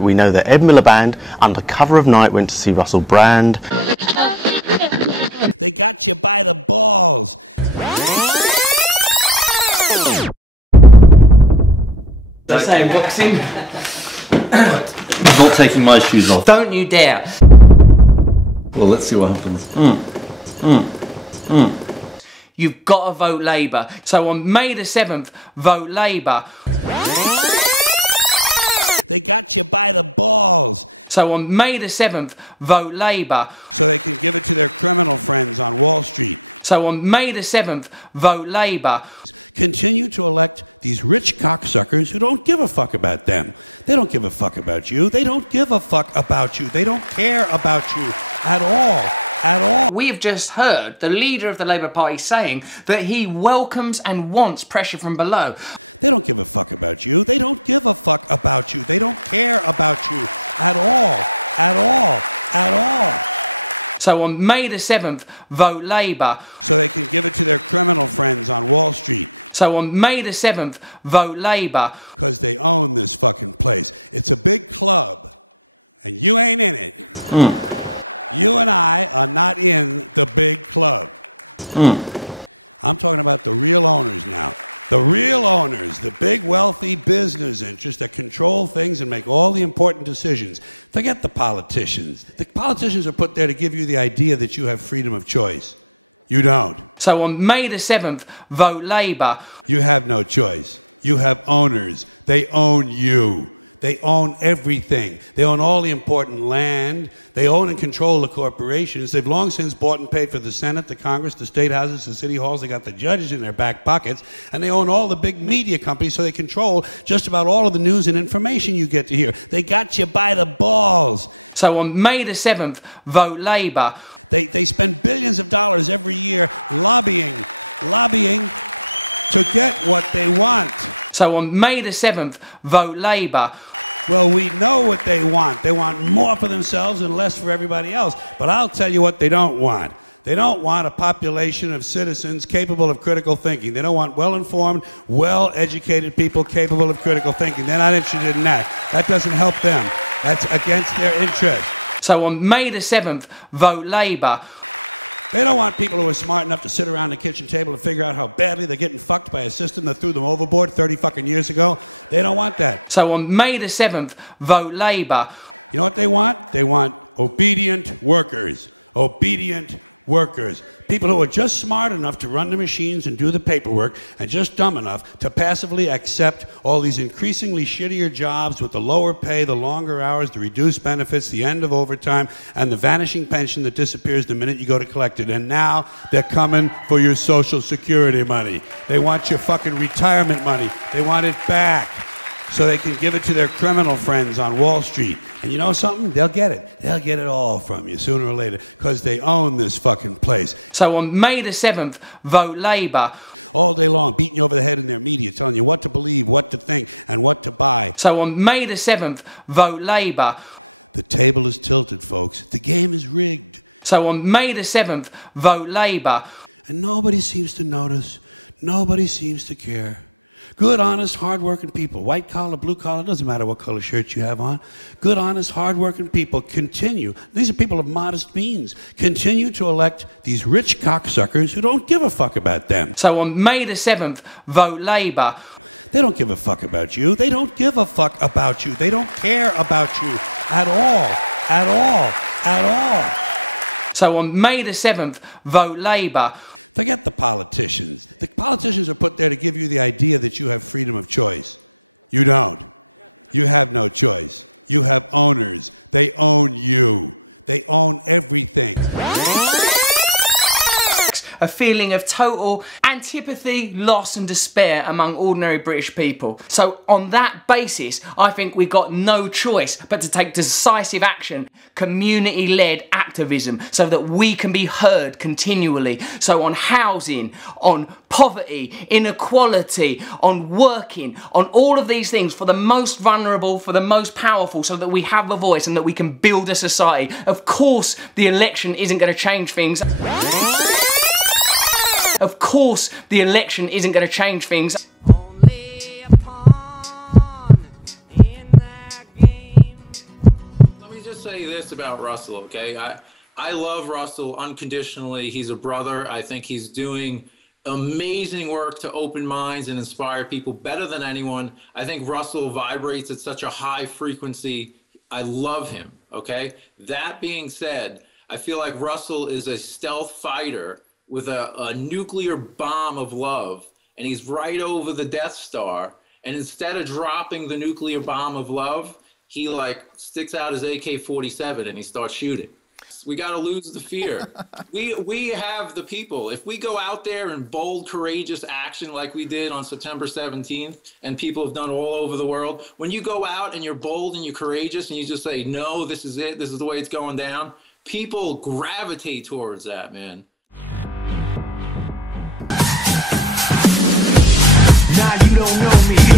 We know that Ed Miliband, under cover of night, went to see Russell Brand. They say in boxing. I'm not taking my shoes off. Don't you dare. Well, let's see what happens. You've got to vote Labour. So on May the 7th, vote Labour. So on May the 7th, vote Labour. So on May the 7th, vote Labour. We have just heard the leader of the Labour Party saying that he welcomes and wants pressure from below. So on May the 7th, vote Labour. So on May the 7th, vote Labour. So on May the 7th, vote Labour. So on May the 7th, vote Labour. So on May the 7th, vote Labour. So on May the 7th, vote Labour. So on May the 7th, vote Labour. So on May the 7th, vote Labour. So on May the 7th, vote Labour. So on May the 7th, vote Labour. So on May the 7th, vote Labour. So on May the 7th, vote Labour. A feeling of total antipathy, loss and despair among ordinary British people. So on that basis, I think we've got no choice but to take decisive action, community-led activism, so that we can be heard continually. So on housing, on poverty, inequality, on working, on all of these things for the most vulnerable, for the most powerful, so that we have a voice and that we can build a society. Of course, the election isn't going to change things. Of course, the election isn't going to change things. Only upon say this about Russell, okay? I love Russell unconditionally. He's a brother. I think he's doing amazing work to open minds and inspire people better than anyone. I think Russell vibrates at such a high frequency. I love him, okay? That being said, I feel like Russell is a stealth fighter with a nuclear bomb of love, and he's right over the Death Star. And instead of dropping the nuclear bomb of love, he like sticks out his AK-47 and he starts shooting. We got to lose the fear. We have the people. If we go out there in bold, courageous action like we did on September 17th, and people have done all over the world, when you go out and you're bold and you're courageous and you just say, no, this is it, this is the way it's going down, people gravitate towards that, man. Now you don't know me.